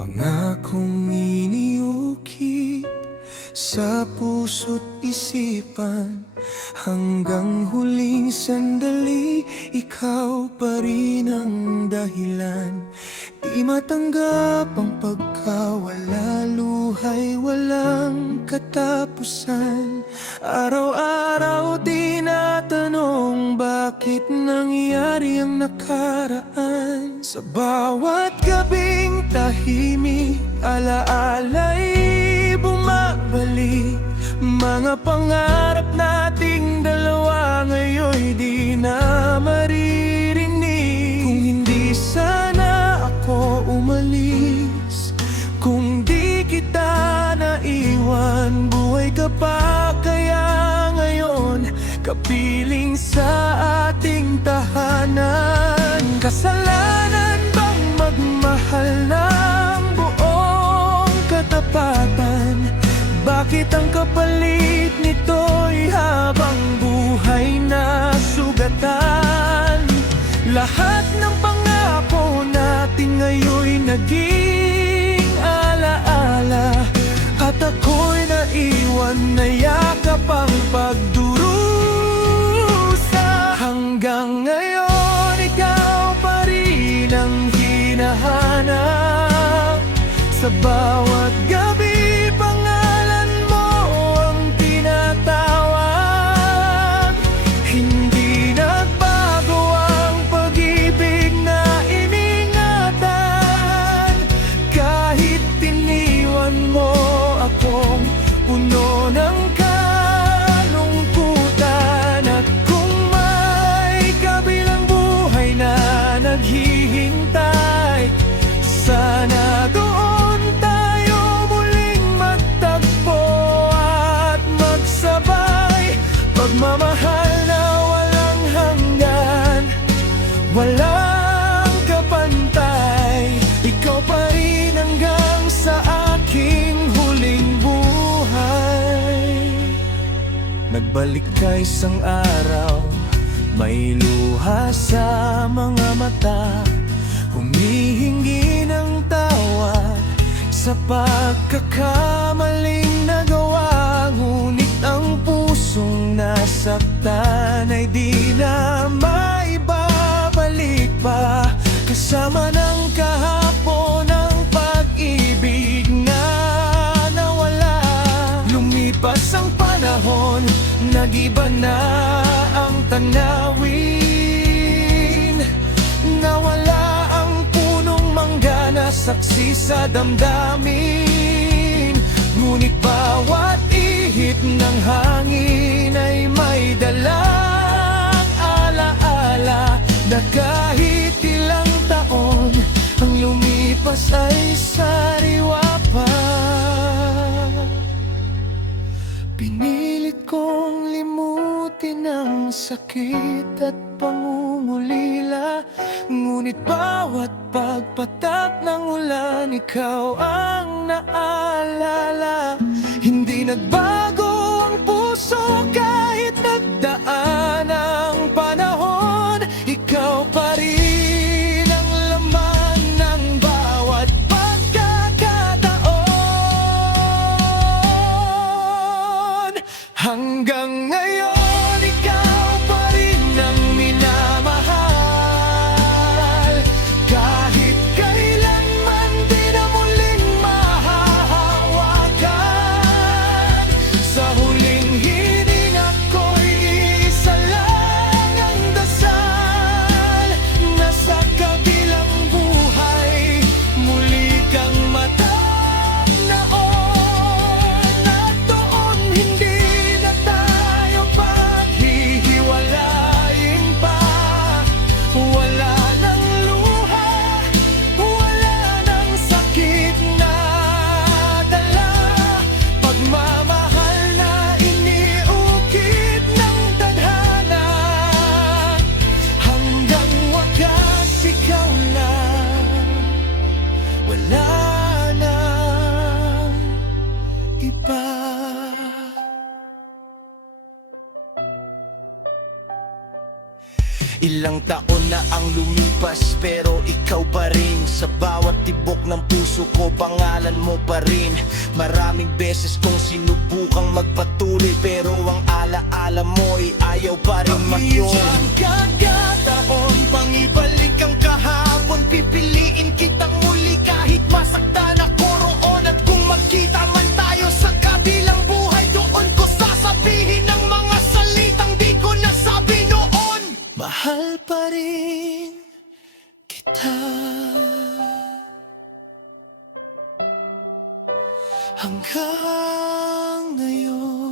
Pangakong iniukit sa puso't isipan, hanggang huling sandali, ikaw pa rin ang dahilan. Di matanggap ang pagkawala, luhay walang katapusan. Araw-araw tinatanong, bakit nangyari ang nakaraan? Sa bawat gabing tahimik, alaala'y bumabalik. Mga pangarap nating dalawa ngayon'y di na maririnig. Kung hindi sana ako umalis, kung di kita naiwan, buhay ka pa kaya ngayon, kapiling sa ating tahanan. Kasalanan bang magmahal ng buong katapatan? Bakit ang kapalit nito'y habang buhay na sugatan? Lahat ng pangako natin ngayon'y naging alaala, at ako'y naiwan na yakap ang pagdurusa. Hanggang ngayon ikaw pa rin ang hinahanap. Sa bawat gabi pangalan mo ang tinatawag. Hindi nagbago ang pag-ibig na iningatan, kahit iniwan mo akong puno ng kalungkutan. At kung may kabilang buhay na naghihintay, sana doon tayo muling magtagpo at magsabay. Pagmamahal na walang hanggan, walang kapantay, ikaw pa rin hanggang sa aking huling buhay. Nagbalik ka isang araw, may luha sa mga mata, humihingi ng tawad sa pagkakamaling nagawa. Ngunit ang pusong nasaktan ay di na maibabalik pa. Kasama ng kahapon ang pag-ibig na nawala. Lumipas ang panahon, nag-iba na ang tanawin. Nawala ang punong mangga na saksi sa damdamin. Ngunit bawat ihip ng hangin ay may dalang alaala, na kahit ilang taon ang lumipas ay sariwa pa. Pinilit kong limutin ang sakit at pangungulila, ngunit bawat pagpatak ng ulan, ikaw ang naalala. Hindi nagbago ang puso kahit nagdaan ang panahon, ikaw pa rin ang laman ng bawat pagkakataon. Hanggang ngayon ikaw pa rin ang minamahal, kahit kailanman di na muling mahahawakan. Sa Ilang taon na ang lumipas pero ikaw pa rin. Sa bawat tibok ng puso ko pangalan mo pa rin. Maraming beses kong sinubukang magpatuloy pero ang alaala mo'y ayaw pa rin magyon. Ang kagataon pang ibalik ang kahapon. Pipiliin kitang muli kahit masaktan ako roon. At kung magkita man tayo sa kabilang buhay, doon ko sasabihin ang mga salitang di ko nasabi noon. Mahal pa rin kita hanggang ngayon.